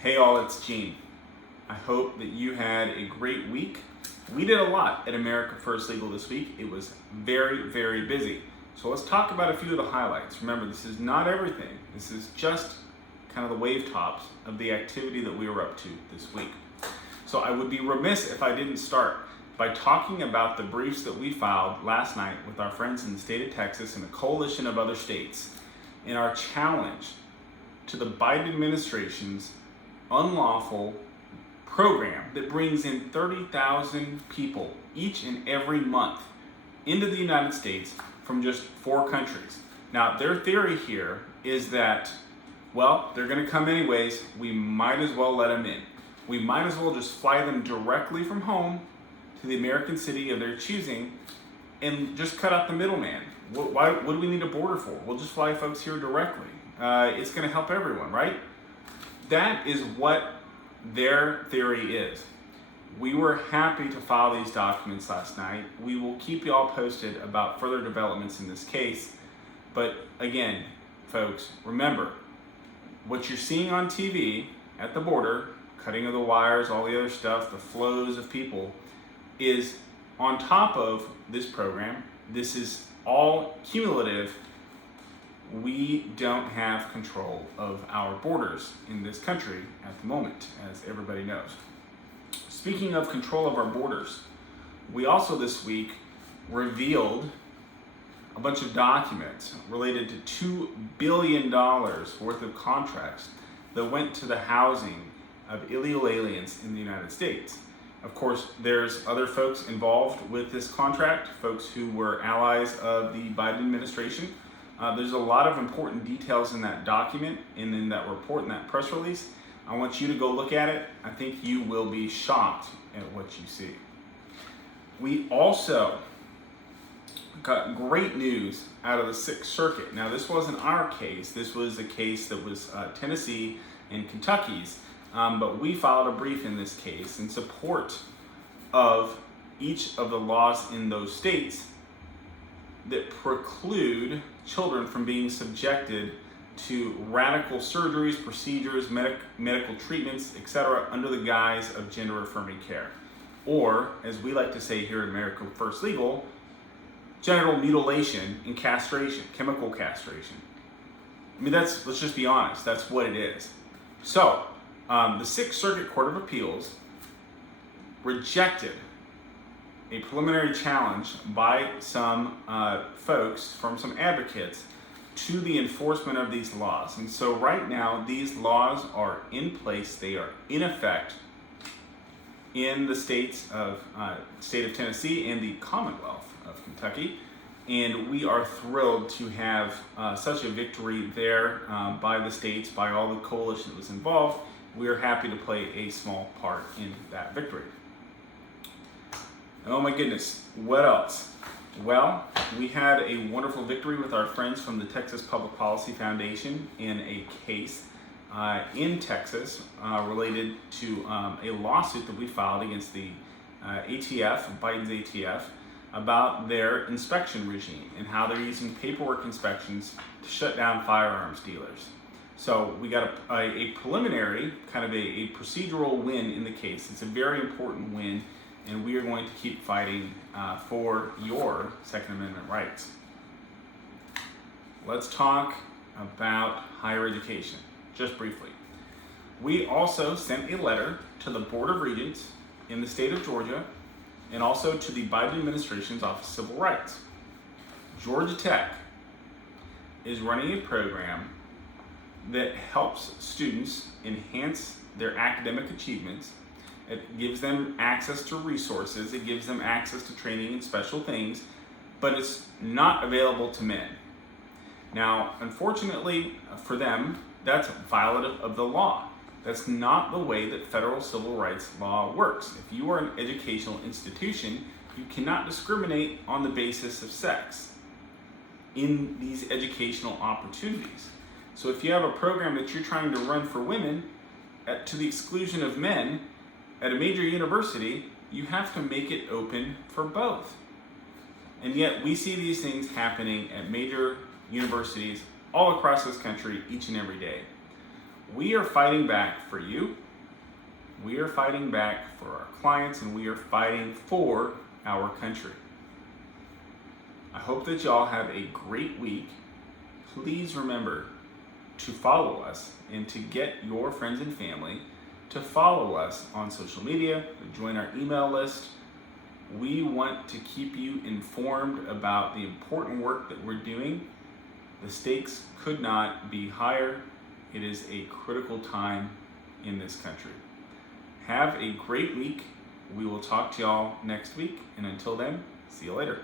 Hey all, it's Gene. I hope that you had a great week. We did a lot at America First Legal this week. It was very, very busy. So let's talk about a few of the highlights. Remember, this is not everything. This is just kind of the wave tops of the activity that we were up to this week. So I would be remiss if I didn't start by talking about the briefs that we filed last night with our friends in the state of Texas and a coalition of other states in our challenge to the Biden administration's unlawful program that brings in 30,000 people each and every month into the United States from just 4 countries. Now, their theory here is that, well, they're going to come anyways. We might as well let them in. We might as well just fly them directly from home to the American city of their choosing and just cut out the middleman. What do we need a border for? We'll just fly folks here directly. It's going to help everyone, right? That is what their theory is. We were happy to file these documents last night. We will keep you all posted about further developments in this case. But again, folks, remember, what you're seeing on TV at the border, cutting of the wires, all the other stuff, the flows of people, is on top of this program. This is all cumulative. We don't have control of our borders in this country at the moment, as everybody knows. Speaking of control of our borders, we also this week revealed a bunch of documents related to $2 billion worth of contracts that went to the housing of illegal aliens in the United States. Of course, there's other folks involved with this contract, folks who were allies of the Biden administration. There's a lot of important details in that document and in that report, in that press release. I want you to go look at it. I think you will be shocked at what you see. We also got great news out of the Sixth Circuit. Now, this wasn't our case. This was a case that was Tennessee and Kentucky's. But we filed a brief in this case in support of each of the laws in those states that preclude children from being subjected to radical surgeries, procedures, medical treatments, etc., under the guise of gender-affirming care. Or, as we like to say here at America First Legal, genital mutilation and castration, chemical castration. I mean, let's just be honest, that's what it is. So, the Sixth Circuit Court of Appeals rejected a preliminary challenge by some folks, from some advocates, to the enforcement of these laws. And so right now, these laws are in place. They are in effect in the state of Tennessee and the Commonwealth of Kentucky. And we are thrilled to have such a victory there by the states, by all the coalition that was involved. We are happy to play a small part in that victory. Oh my goodness, what else? Well, we had a wonderful victory with our friends from the Texas Public Policy Foundation in a case in Texas related to a lawsuit that we filed against the ATF, Biden's ATF, about their inspection regime and how they're using paperwork inspections to shut down firearms dealers. So we got a preliminary, kind of a procedural win in the case. It's a very important win, and we are going to keep fighting for your Second Amendment rights. Let's talk about higher education, just briefly. We also sent a letter to the Board of Regents in the state of Georgia and also to the Biden administration's Office of Civil Rights. Georgia Tech is running a program that helps students enhance their academic achievements. It gives them access to resources, it gives them access to training and special things, but it's not available to men. Now, unfortunately for them, that's violative of the law. That's not the way that federal civil rights law works. If you are an educational institution, you cannot discriminate on the basis of sex in these educational opportunities. So if you have a program that you're trying to run for women to the exclusion of men at a major university, you have to make it open for both. And yet we see these things happening at major universities all across this country each and every day. we are fighting back for you. We are fighting back for our clients, and we are fighting for our country. I hope that y'all have a great week. Please remember to follow us and to get your friends and family to follow us on social media, join our email list. We want to keep you informed about the important work that we're doing. The stakes could not be higher. It is a critical time in this country. Have a great week. We will talk to y'all next week, and until then, see you later.